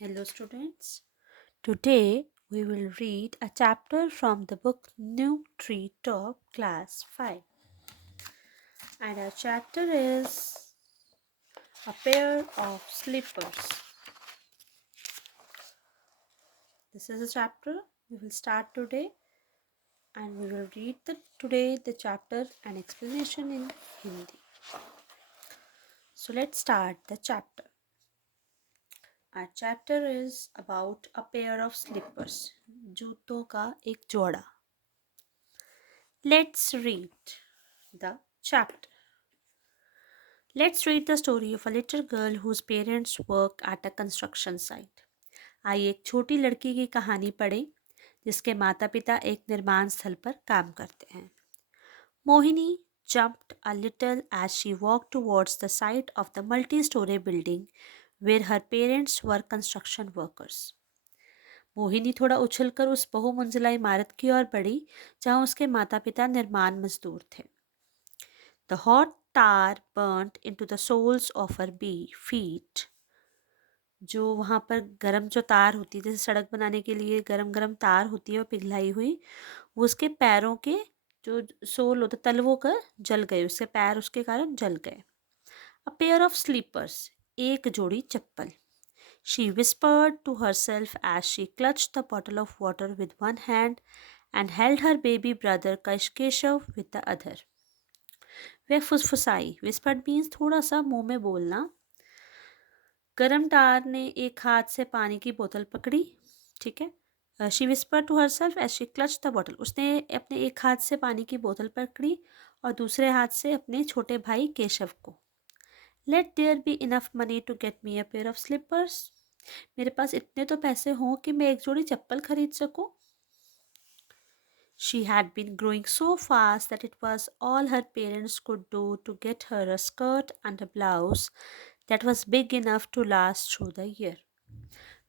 Hello, students. Today we will read a chapter from the book New Tree Top, Class 5. And our chapter is A Pair of Slippers. This is a chapter we will start today, and we will read today the chapter and explanation in Hindi. So let's start the chapter. Our chapter is about a pair of slippers. जूतों का एक जोड़ा. Let's read the chapter. Let's read the story of a little girl whose parents work at a construction site. आइए एक छोटी लड़की की कहानी पढ़ें जिसके माता पिता एक निर्माण स्थल पर काम करते हैं. Mohini jumped a little as she walked towards the site of the multi-story building where her parents were construction workers. Mohini थोड़ा उछलकर उस बहुमंजिला इमारत की ओर बढ़ी जहां उसके माता पिता निर्माण मजदूर थे. The hot tar burnt into the soles of her feet. जो वहाँ पर गरम जो तार होती है, जैसे सड़क बनाने के लिए गरम गरम तार होती है, वो पिघलाई हुई, वो उसके पैरों के जो सोल होते तलवों का जल गए, उसके पैर उसके कारण जल गए. A pair of slippers, एक जोड़ी चप्पल. She whispered to herself as she clutched the bottle of water with one hand and held her baby brother Keshav with the other. वह फुसफुसाई. विस्पर्ड मीन्स थोड़ा सा मुंह में बोलना. गरम टार ने एक हाथ से पानी की बोतल पकड़ी. ठीक है. She whisper to herself as she clutch the bottle. उसने अपने एक हाथ से पानी की बोतल पकड़ी और दूसरे हाथ से अपने छोटे भाई केशव को. Let there be enough money to get me a pair of slippers. मेरे पास इतने तो पैसे हों कि मैं एक जोड़ी चप्पल खरीद सकूं. She had been growing so fast that it was all her parents could do to get her a skirt and a blouse that was big enough to last through the year.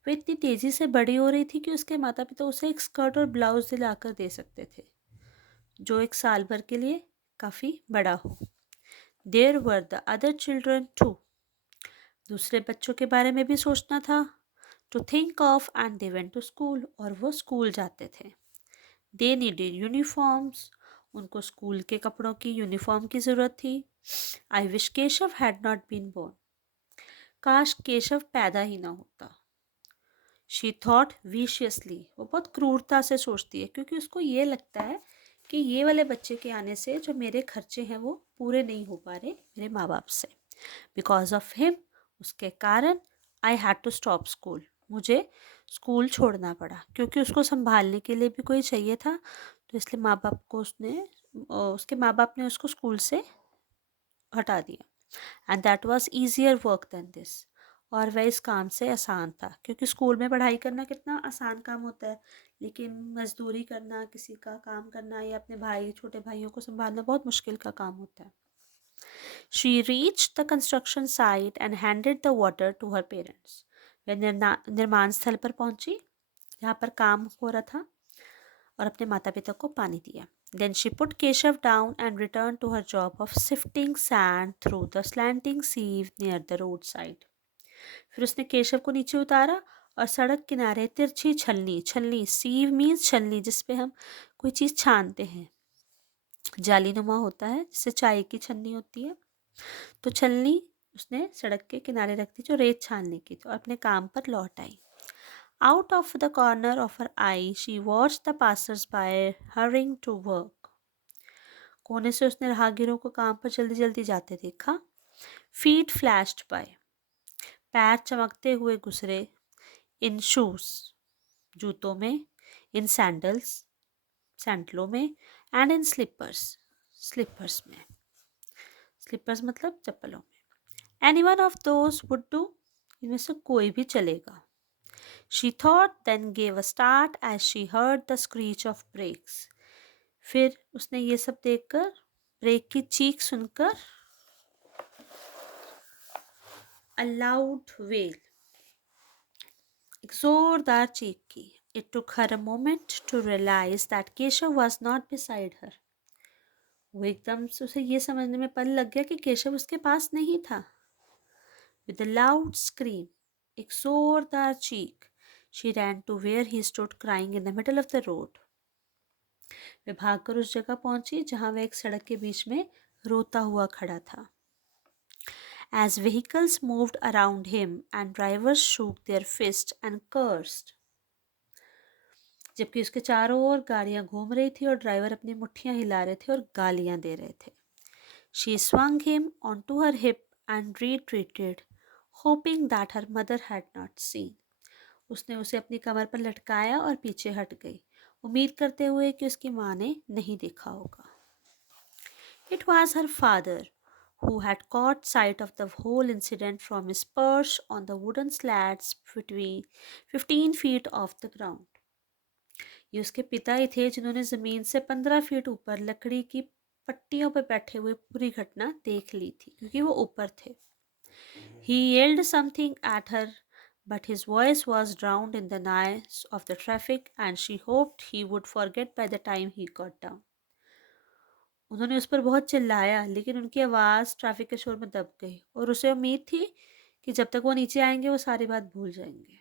वो इतनी तेजी से बड़ी हो रही थी कि उसके माता पिता उसे एक स्कर्ट और ब्लाउज दिलाकर दे सकते थे जो एक साल भर के लिए काफ़ी बड़ा हो. There were the other children too. दूसरे बच्चों के बारे में भी सोचना था. To think of and they went to school. और वो स्कूल जाते थे. They needed uniforms. उनको स्कूल के कपड़ों की यूनिफॉर्म की ज़रूरत थी. I wish Keshav had not been born. काश केशव पैदा ही ना होता. She thought viciously. वो बहुत क्रूरता से सोचती है क्योंकि उसको ये लगता है कि ये वाले बच्चे के आने से जो मेरे खर्चे हैं वो पूरे नहीं हो पा रहे मेरे माँ बाप से. Because of him, उसके कारण I had to stop school. मुझे स्कूल छोड़ना पड़ा क्योंकि उसको संभालने के लिए भी कोई चाहिए था. तो इसलिए माँ बाप को उसके माँ बाप ने उसको स्कूल से हटा दिया. And that was easier work than this. और वह इस काम से आसान था क्योंकि स्कूल में पढ़ाई करना कितना आसान काम होता है, लेकिन मजदूरी करना, किसी का काम करना या अपने भाई छोटे भाइयों को संभालना बहुत मुश्किल का काम होता है. She reached the construction site and handed the water to her parents. वह निर्माण स्थल पर पहुंची जहाँ पर काम हो रहा था और अपने माता पिता को पानी दिया. Then she put Keshav down and returned to her job of sifting sand through the slanting sieve near the roadside. फिर उसने केशव को नीचे उतारा और सड़क किनारे तिरछी छलनी. छलनी सीव मीन्स छलनी जिसपे हम कोई चीज़ छानते हैं, जालीनुमा होता है जिससे चाय की छलनी होती है. तो छलनी उसने सड़क के किनारे रख दी जो रेत छानने की थी और अपने काम पर लौट आई. Out of the corner of her eye, she watched the passers-by hurrying to work. कोने से उसने राहगीरों को काम पर जल्दी जल्दी जाते देखा. Feet flashed by. पैर चमकते हुए गुजरे. In shoes, जूतों में. In sandals, सैंडलों में. And in slippers, slippers में. Slippers मतलब चप्पलों में. Any one of those would do. इनमें से कोई भी चलेगा. She thought, then gave a start as she heard the screech of brakes. फिर उसने ये सब देखकर ब्रेक की चीख सुनकर a loud wail, एक जोरदार चीख की. It took her a moment to realize that Keshav was not beside her. वो एकदम से उसे ये समझने में पल लग गया कि केशव उसके पास नहीं था. With a loud scream, एक जोरदार चीख। She ran to where he stood crying in the middle of the road. वे भागकर उस जगह पहुंची जहां वह एक सड़क के बीच में रोता हुआ खड़ा था। As vehicles moved around him and drivers shook their fists and cursed. जबकि उसके चारों ओर गाड़ियां घूम रही थी और ड्राइवर अपनी मुट्ठियां हिला रहे थे और गालियां दे रहे थे। She swung him onto her hip and retreated, hoping that her mother had not seen. उसने उसे अपनी कमर पर लटकाया और पीछे हट गई, उम्मीद करते हुए कि उसकी माँ ने नहीं देखा होगा। It was her father who had caught sight of the whole incident from his perch on the wooden slats between 15 feet off the ground. ये उसके पिता ही थे जिन्होंने जमीन से 15 फीट ऊपर लकड़ी की पट्टियों पर बैठे हुए पूरी घटना देख ली थी, क्योंकि वो ऊपर थे। He yelled something at her, but his voice was drowned in the noise of the traffic, and she hoped he would forget by the time he got down. उन्होंने उस पर बहुत चिल्लाया, लेकिन उनकी आवाज़ ट्रैफिक के शोर में दब गई और उसे उम्मीद थी कि जब तक वो नीचे आएंगे वो सारी बात भूल जाएंगे,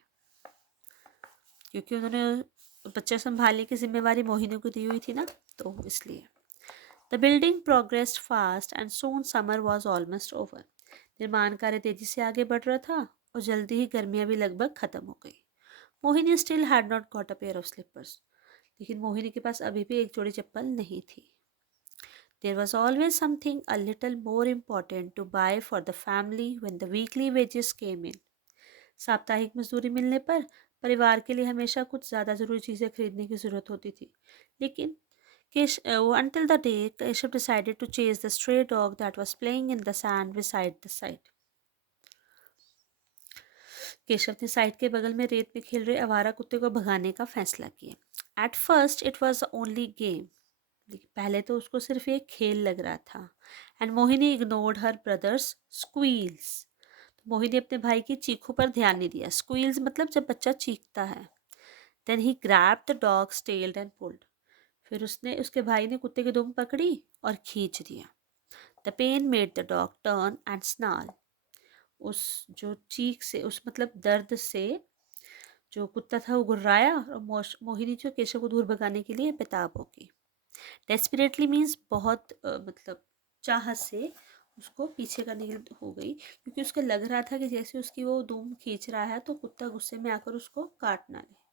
क्योंकि उन्होंने बच्चा संभालने की जिम्मेवारी मोहिनी को दी हुई थी ना, तो इसलिए। The building progressed fast and soon summer was almost over. निर्माण कार्य तेजी से आगे बढ़ रहा था और जल्दी ही गर्मियां भी लगभग खत्म हो गई। Mohini still had not got a pair of slippers. लेकिन मोहिनी के पास अभी भी एक जोड़ी चप्पल नहीं थी। There was always something a little more important to buy for the family when the weekly wages came in. साप्ताहिक मजदूरी मिलने पर परिवार के लिए हमेशा कुछ ज़्यादा ज़रूरी चीज़ें खरीदने की ज़रूरत होती थी। लेकिन until the day Keshav decided to chase the stray dog that was playing in the sand beside the site. Keshav ने साइड के बगल में रेत में खेल रहे आवारा कुत्ते को भगाने का फैसला किया। At first it was only game, पहले तो उसको सिर्फ एक खेल लग रहा था। And Mohini ignored her brother's squeals, तो मोहिनी अपने भाई की चीखों पर ध्यान नहीं दिया। स्क्वील्स मतलब जब बच्चा चीखता है। Then he grabbed the dog's tail and pulled, फिर उसके भाई ने कुत्ते की दुम पकड़ी और खींच दिया। The pain made the dog turn and snarl, उस जो चीख से, उस मतलब दर्द से जो कुत्ता था वो गुर्राया और मोहिनी जो केशव को दूर भगाने के लिए बेताब हो गई। डेस्परेटली मीन्स बहुत मतलब चाहत से उसको पीछे करने के लिए हो गई, क्योंकि उसको लग रहा था कि जैसे उसकी वो दुम खींच रहा है तो कुत्ता गुस्से में आकर उसको काट ना ले।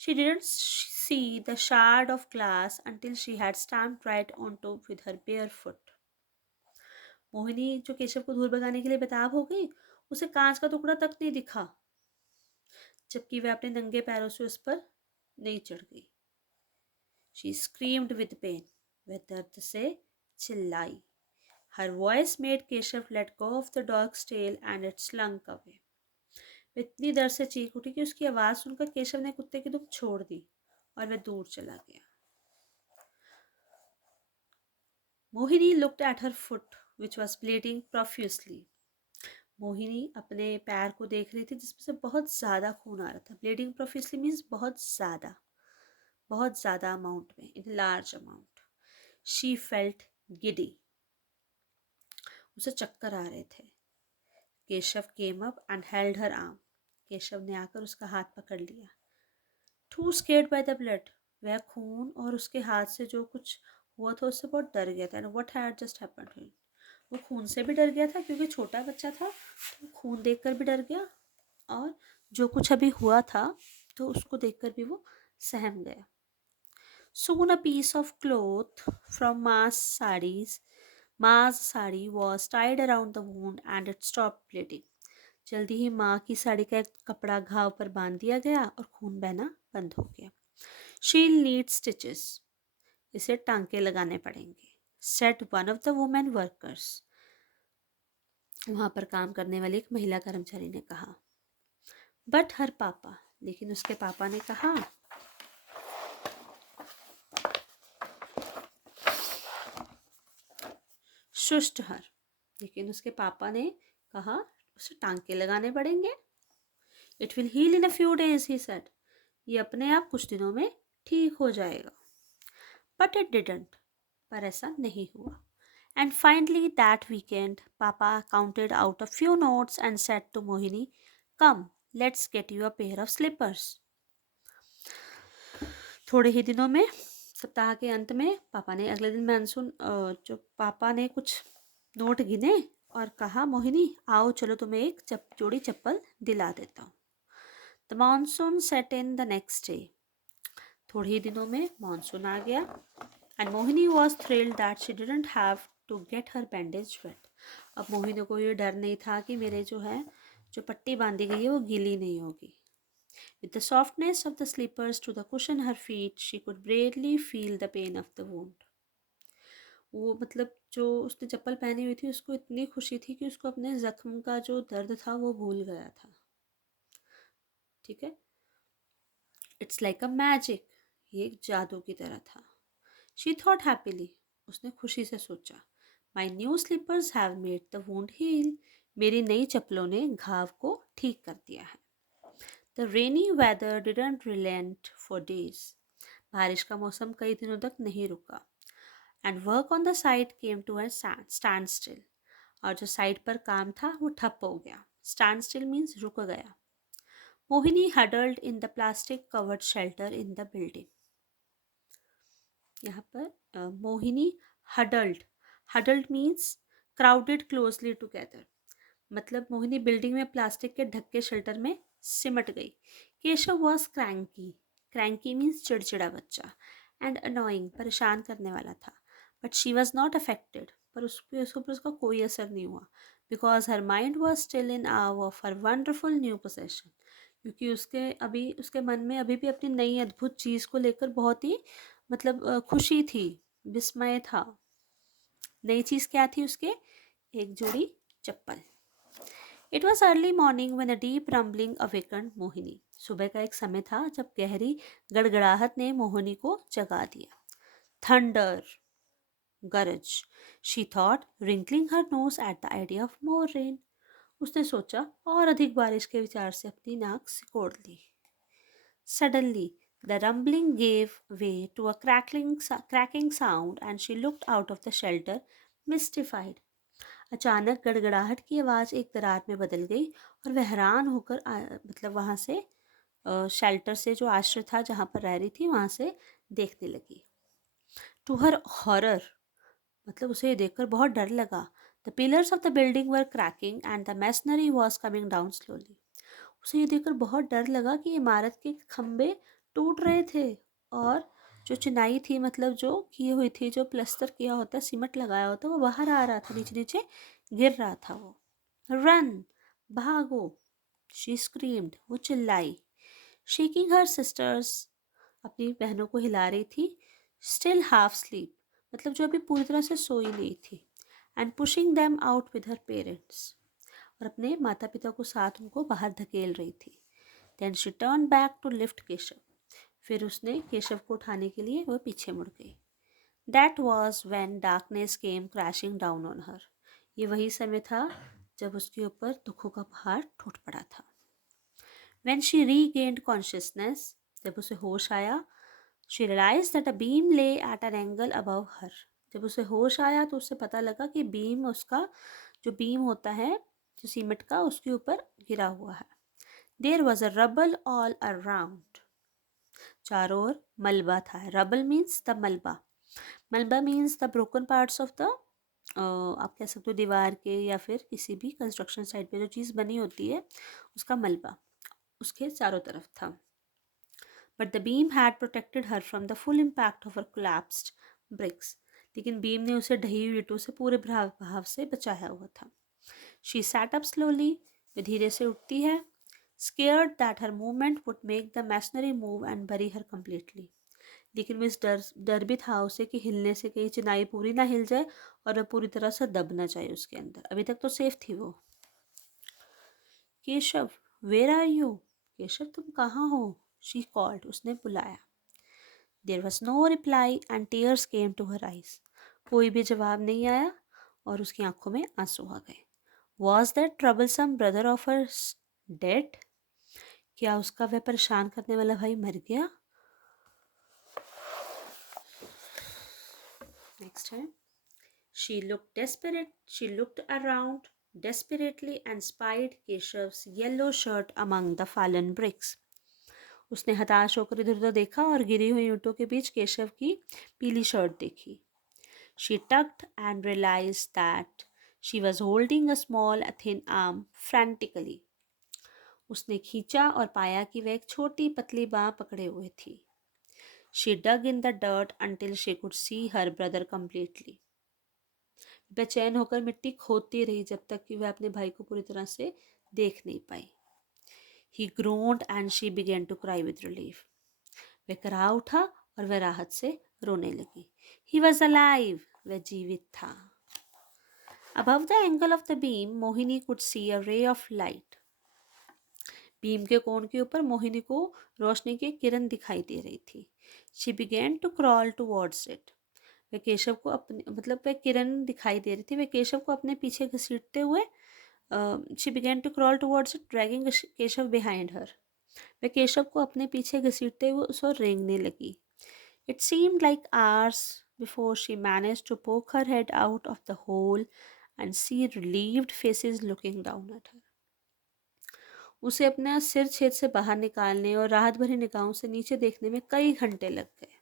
She didn't see the shard of glass until she had stamped right onto with her bare foot. Mohini जो केशव को दूर भगाने के लिए बेताब हो गई, उसे कांच का टुकड़ा तक नहीं दिखा, जबकि वह अपने नंगे पैरों से उस पर नहीं चढ़ गई। She screamed with pain. वह दर्द से चिल्लाई। Her voice made Keshav let go of the dog's tail and it slunk away. वह इतनी दर्द से चीख उठी कि उसकी आवाज़ सुनकर केशव ने कुत्ते की दुम छोड़ दी और वह दूर चला गया। Mohini looked at her foot which was bleeding profusely. Mohini अपने पैर को देख रही थी जिसमें से बहुत ज़्यादा खून आ रहा था। ब्लीडिंग प्रोफ्यूसली मीन्स बहुत ज़्यादा अमाउंट में, in large amount. She felt giddy, उसे चक्कर आ रहे थे। Keshav came up and held her arm, Keshav ने आकर उसका हाथ पकड़ लिया। Too scared by the blood, वह खून और उसके हाथ से जो कुछ हुआ था उससे बहुत डर गया था। And what had just happened to him, वो खून से भी डर गया था क्योंकि छोटा बच्चा था, तो खून देखकर भी डर गया और जो कुछ अभी हुआ था तो उसको देखकर भी वो सहम गया। Soon a piece of cloth from Ma's sari was tied around the wound and it stopped bleeding. जल्दी ही माँ की साड़ी का एक कपड़ा घाव पर बांध दिया गया और खून बहना बंद हो गया। She'll need stitches. इसे टांके लगाने पड़ेंगे, said one of the women workers. वहाँ पर काम करने वाली एक महिला कर्मचारी ने कहा। But her पापा, लेकिन उसके पापा ने कहा। Shushed her, लेकिन उसके पापा ने कहा उसे टांके लगाने पड़ेंगे। It will heal in a few days, he said. ये अपने आप कुछ दिनों में ठीक हो जाएगा। But it didn't. पर ऐसा नहीं हुआ। And finally that weekend, Papa counted out a few notes and said to Mohini, "Come, let's get you a pair of slippers. थोड़े ही दिनों में, सप्ताह के अंत में, पापा ने अगले दिन मानसून जो पापा ने कुछ नोट गिने और कहा, मोहिनी आओ चलो तुम्हें एक जोड़ी चप्पल दिला देता हूँ। The monsoon set in the next day. थोड़े ही दिनों में मानसून आ गया and Mohini was thrilled that she didn't have to get her bandage wet. अब मोहिनी को ये डर नहीं था कि मेरे जो पट्टी बांधी गई है वो गीली नहीं होगी। With the softness of the slippers to the cushion her feet, she could barely feel the pain of the wound. वो मतलब जो उसने चप्पल पहनी हुई थी उसको इतनी खुशी थी कि उसको अपने जख्म का जो दर्द था वो भूल गया था। ठीक है, इट्स लाइक अ मैजिक, ये एक जादू की तरह था। शी थॉट हैप्पीली, उसने खुशी से सोचा, my new slippers have made the wound heal, मेरी नई चप्पलों ने घाव को ठीक कर दिया है। The rainy weather didn't relent for days, बारिश का मौसम कई दिनों तक नहीं रुका। And work on the site came to a standstill, और जो साइड पर काम था वो ठप हो गया। स्टैंड स्टिल मीन्स रुक गया। Mohini huddled in the plastic covered shelter in the building. यहाँ पर Mohini huddled, huddled means crowded closely together, मतलब मोहिनी बिल्डिंग में प्लास्टिक के ढक्के शेल्टर में सिमट गई। Keshav was cranky, cranky means चिड़चिड़ा बच्चा, एंड अनोइंग, परेशान करने वाला था। But she was not affected, पर उसके ऊपर उसका कोई असर नहीं हुआ, because her mind was still in awe of her wonderful new possession, क्योंकि उसके मन में अभी भी अपनी नई अद्भुत चीज़ को लेकर बहुत ही मतलब खुशी थी, विस्मय था। नई चीज़ क्या थी उसके? एक जोड़ी चप्पल। It was early morning when a deep rumbling awakened Mohini, सुबह का एक समय था जब गहरी गड़गड़ाहट ने मोहिनी को जगा दिया। थंडर, गरज, she thought, wrinkling her nose at the idea of more rain, उसने सोचा और अधिक बारिश के विचार से अपनी नाक सिकोड़ ली। Suddenly the rumbling gave way to a cracking sound and she looked out of the shelter mystified. अचानक गड़गड़ाहट की आवाज़ एक दरार में बदल गई और वह हैरान होकर मतलब वहाँ से शेल्टर से, जो आश्रय था जहाँ पर रह रही थी, वहाँ से देखने लगी। टू हर हॉरर, मतलब उसे ये देखकर बहुत डर लगा। The pillars of the building were cracking and the masonry was coming down slowly, उसे ये देखकर बहुत डर लगा कि इमारत के खंभे टूट रहे थे और जो चिनाई थी, मतलब जो की हुई थी, जो प्लस्तर किया होता, सीमेंट लगाया होता, वो बाहर आ रहा था, नीचे नीचे गिर रहा था वो। रन, भागो, शी स्क्रीम्ड, वो चिल्लाई। शेकिंग हर सिस्टर्स, अपनी बहनों को हिला रही थी। स्टिल हाफ स्लीप, मतलब जो अभी पूरी तरह से सोई नहीं थी। And pushing them out with her parents, और अपने माता पिता को साथ उनको बाहर धकेल रही थी। Then she turn back to lift Keshav, फिर उसने केशव को उठाने के लिए वह पीछे मुड़ गई। That was when darkness came crashing down on her, ये वही समय था जब उसके ऊपर दुखों का पहाड़ टूट पड़ा था। वेन शी रीगेन्ड कॉन्शियसनेस, जब उसे होश आया, she realize that a beam lay at an angle above her, जब उसे होश आया तो उससे पता लगा कि बीम, उसका जो बीम होता है जो सीमेंट का, उसके ऊपर गिरा हुआ है। There was a rubble all around, चारों ओर मलबा था। रबल मीन्स द मलबा, मलबा means the broken parts of the, आप कह सकते हो दीवार के या फिर किसी भी कंस्ट्रक्शन साइट पे जो चीज़ बनी होती है उसका मलबा उसके चारों तरफ था। But the beam had protected her from the full impact of her collapsed bricks, लेकिन बीम ने उसे ढही हुई ईंटों से पूरे भाव से बचाया हुआ था। शी सैट अप स्लोली, वे धीरे से उठती है। Scared that her movement would make the masonry move and बरी हर कम्प्लीटली, लेकिन वो इस डर भी था उसे कि हिलने से कहीं चिनाई पूरी ना हिल जाए और वह पूरी तरह से दब ना जाए उसके अंदर। अभी तक तो सेफ थी वो। Keshav, where are you, Keshav तुम कहाँ हो, शी कॉल्ड, उसने बुलाया। There was no reply and tears came to her eyes, कोई भी जवाब नहीं आया और उसकी आंखों में आंसू आ गए। Was that troublesome brother of her dead, क्या उसका वह परेशान करने वाला भाई मर गया? नेक्स्ट है, she looked desperate, she looked around, desperately and spied Keshav's yellow shirt among the fallen bricks. उसने हताश होकर इधर उधर देखा और गिरी हुई ईंटों के बीच केशव की पीली शर्ट देखी. She tugged and realized that she was holding a small thin arm frantically. उसने खींचा और पाया कि वह एक छोटी पतली बाँ पकड़े हुए थी. She dug in the dirt until she could see her brother completely. बेचैन होकर मिट्टी खोदती रही जब तक कि वह अपने भाई को पूरी तरह से देख नहीं पाई. He groaned and she began to cry with relief. वह करा उठा और वह राहत से रोने लगी. He was alive. वह जीवित था. Above the angle of the beam, Mohini could see a ray of light. Beam के कोण के ऊपर मोहिनी को रोशनी की किरण दिखाई दे रही थी. She began to crawl towards it. वह केशव को अपने वह किरण दिखाई दे रही थी. वह केशव को अपने पीछे घसीटते हुए She began to crawl towards it, dragging Keshav behind her. वह केशव को अपने पीछे घसीटते हुए उसे रेंगने लगी. It seemed like hours before she managed to poke her head out of the hole and see relieved faces looking down at her. उसे अपना सिर छेद से बाहर निकालने और राहत भरी निगाहों से नीचे देखने में कई घंटे लग गए.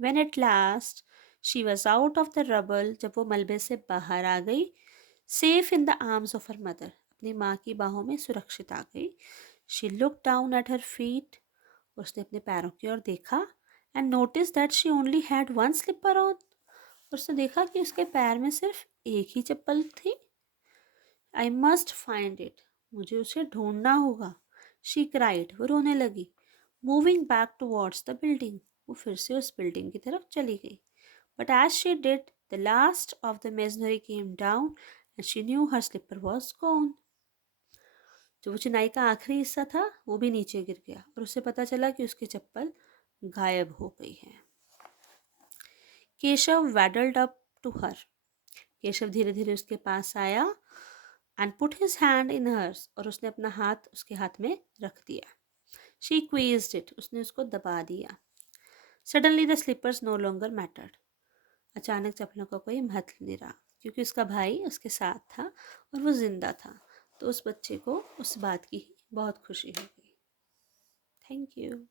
When at last she was out of the rubble, जब वो मलबे से बाहर आ गई, safe in the arms of her mother, अपनी माँ की बाहों में सुरक्षित आ गई. She looked down at her feet, उसने अपने पैरों की ओर देखा and noticed that she only had one slipper on. उसने देखा कि उसके पैर में सिर्फ एक ही चप्पल थी. I must find it. मुझे उसे ढूंढना होगा. She cried. वो रोने लगी. Moving back towards the building. वो फिर से उस बिल्डिंग की तरफ चली गई. But as she did, the last of the masonry came down and she knew her slipper was gone. जो वो चिनाई का आखिरी हिस्सा था वो भी नीचे गिर गया और उसे पता चला कि उसकी चप्पल गायब हो गई है. Keshav waddled up to her. Keshav धीरे धीरे उसके पास आया and put his hand in hers, और उसने अपना हाथ उसके हाथ में रख दिया. She squeezed it. उसने उसको दबा दिया. Suddenly the slippers no longer mattered. अचानक चप्पलों का कोई महत्व नहीं रहा क्योंकि उसका भाई उसके साथ था और वो जिंदा था. तो उस बच्चे को उस बात की बहुत खुशी हो गई. Thank you.